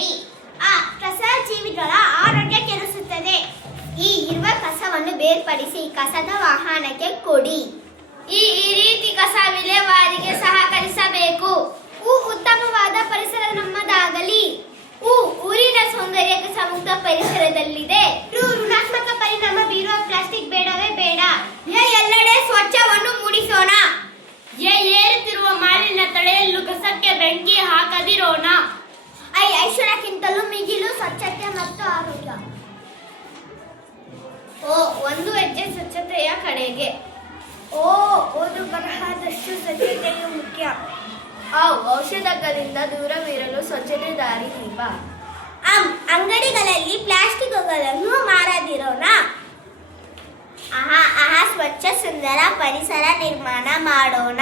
ಮಾಡಬೇಡಿ. ಆ ಕಸ ಜೀವಿಗಳ ಆರೋಗ್ಯ ಕೆಡಿಸುತ್ತದೆ. ಈ ಇರುವ ಕಸವನ್ನು ಬೇರ್ಪಡಿಸಿ ಕಸದ ವಾಹನಕ್ಕೆ ಕೊಡಿ. ಈ ರೀತಿ ಕಸ ವಿಲೇವಾರಿಗೆ ಸಹಕರಿಸಬೇಕು. ಉತ್ತಮವಾದ ಪರಿಸರ ನಮ್ಮದಾಗಲಿ. ಊರಿನ ಸೌಂದರ್ಯ ಕಸಮುಕ್ತ ಪರಿಸರದಲ್ಲಿದೆ. ಋಣಾತ್ಮಕ ಪರಿಣಾಮ ಬೀರುವ ಪ್ಲಾಸ್ಟಿಕ್ ಬೇಡವೇ ಬೇಡ. ಎಲ್ಲೆಡೆ ಸ್ವಚ್ಛವನ್ನು ಮೂಡಿಸೋಣ. ಏರುತ್ತಿರುವ ಮಾಲಿನ್ಯ ತಡೆಯಲು ಕಸಕ್ಕೆ ಬೆಂಕಿ ಹಾಕದಿರೋಣ. ಐಶ್ವರ್ಯಕ್ಕಿಂತಲೂ ಮಿಗಿಲು ಸ್ವಚ್ಛತೆ ಮತ್ತು ಆರೋಗ್ಯ. ಒಂದು ಹೆಜ್ಜೆ ಸ್ವಚ್ಛತೆಯ ಕಡೆಗೆ. ಓದು ಬರಹದಷ್ಟು ಸ್ವಚ್ಛತೆಯು ಮುಖ್ಯ. ಔಷಧಗಳಿಂದ ದೂರವಿರಲು ಸ್ವಚ್ಛತೆ ದಾರಿ ದೀಪ. ಅಂಗಡಿಗಳಲ್ಲಿ ಪ್ಲಾಸ್ಟಿಕ್ಗಳನ್ನು ಮಾರದಿರೋಣ. ಸ್ವಚ್ಛ ಸುಂದರ ಪರಿಸರ ನಿರ್ಮಾಣ ಮಾಡೋಣ.